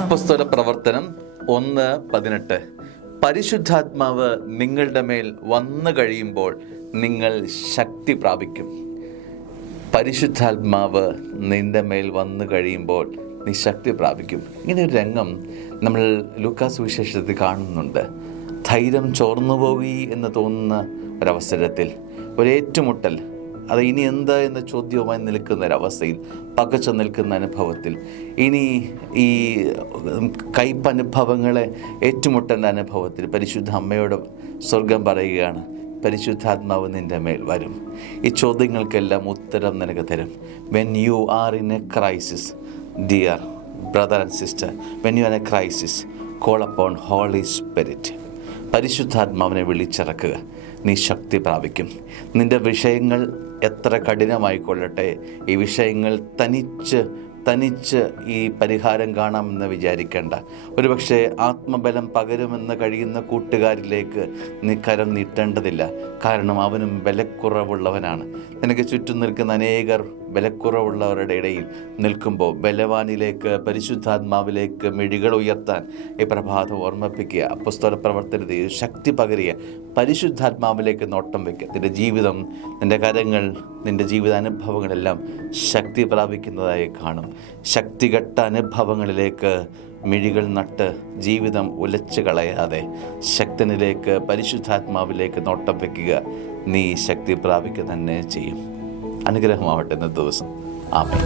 അപ്പോസ്തല പ്രവർത്തനം 1:18. പരിശുദ്ധാത്മാവ് നിങ്ങളുടെ മേൽ വന്നു കഴിയുമ്പോൾ നിങ്ങൾ ശക്തി പ്രാപിക്കും. പരിശുദ്ധാത്മാവ് നിന്റെ മേൽ വന്നു കഴിയുമ്പോൾ നീ ശക്തി പ്രാപിക്കും. ഇങ്ങനെ ഒരു രംഗം നമ്മൾ ലൂക്കാസ് വിശേഷത്തിൽ കാണുന്നുണ്ട്. ധൈര്യം ചോർന്നുപോയി എന്ന് തോന്നുന്ന ഒരവസരത്തിൽ ഒരേറ്റുമുട്ടൽ, അത് ഇനി എന്താ എന്ന ചോദ്യവുമായി നിൽക്കുന്ന ഒരവസ്ഥയിൽ, പകച്ചു നിൽക്കുന്ന അനുഭവത്തിൽ, ഇനി ഈ കയ്പനുഭവങ്ങളെ ഏറ്റുമുട്ടേണ്ട അനുഭവത്തിൽ പരിശുദ്ധ അമ്മയോട് സ്വർഗം പറയുകയാണ്, പരിശുദ്ധാത്മാവ് നിൻ്റെ മേൽ വരും. ഈ ചോദ്യങ്ങൾക്കെല്ലാം ഉത്തരം നിനക്ക് തരും. When you are in a crisis, dear brother and sister, when you are a crisis, call upon Holy Spirit. പരിശുദ്ധാത്മാവിനെ വിളിച്ചിറക്കുക, നീ ശക്തി പ്രാപിക്കും. നിൻ്റെ വിഷയങ്ങൾ എത്ര കഠിനമായിക്കൊള്ളട്ടെ, ഈ വിഷയങ്ങൾ തനിച്ച് ഈ പരിഹാരം കാണാമെന്ന് വിചാരിക്കേണ്ട. ഒരുപക്ഷെ ആത്മബലം പകരുമെന്ന് കഴിയുന്ന കൂട്ടുകാരിലേക്ക് നീ കരം നീട്ടേണ്ടതില്ല. കാരണം അവനും ബലക്കുറവുള്ളവനാണ്. നിനക്ക് ചുറ്റും നിൽക്കുന്ന അനേകർ ബലക്കുറവുള്ളവരുടെ ഇടയിൽ നിൽക്കുമ്പോൾ ബലവാനിലേക്ക്, പരിശുദ്ധാത്മാവിലേക്ക് മിഴികൾ ഉയർത്താൻ ഈ പ്രഭാതം ഓർമ്മിപ്പിക്കുക. അപ്പോസ്തല പ്രവർത്തനത്തിൽ ശക്തി പകരുക, പരിശുദ്ധാത്മാവിലേക്ക് നോട്ടം വയ്ക്കുക. നിൻ്റെ ജീവിതം, നിൻ്റെ കരങ്ങൾ, നിൻ്റെ ജീവിതാനുഭവങ്ങളെല്ലാം ശക്തി പ്രാപിക്കുന്നതായി കാണും. ശക്തികെട്ട അനുഭവങ്ങളിലേക്ക് മിഴികൾ നട്ട് ജീവിതം ഉലച്ചു കളയാതെ ശക്തനിലേക്ക്, പരിശുദ്ധാത്മാവിലേക്ക് നോട്ടം വയ്ക്കുക. നീ ശക്തി പ്രാപിക്കുക തന്നെ ചെയ്യും. അനുഗ്രഹമാവട്ടെ ഇന്നത്തെ ദിവസം. ആമേൻ.